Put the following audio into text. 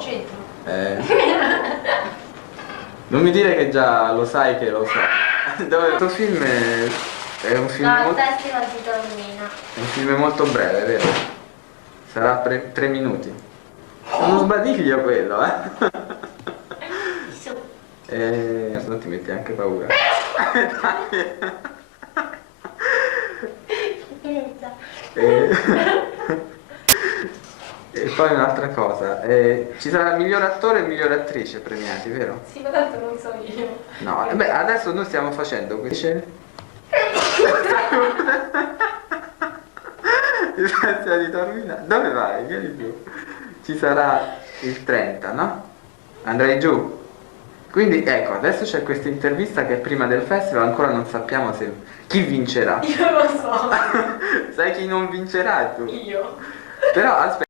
centro. Non mi dire che già lo sai che lo so. Questo film è un film No, il molto... festival di Taormina. È un film molto breve, vero? Sarà 3 minuti. È uno sbadiglio quello, eh? Su. Se no ti metti anche paura. E... e poi un'altra cosa, ci sarà il miglior attore e il miglior attrice premiati, vero? Sì, ma tanto non so io. No, beh, adesso noi stiamo facendo queste... Il festival di Taormina. Dove vai? Vieni giù. Ci sarà il 30, no? Andrai giù. Quindi ecco, adesso c'è questa intervista che è prima del festival, ancora non sappiamo se chi vincerà. Io lo so. Sai chi non vincerà tu? Io. Però aspetta.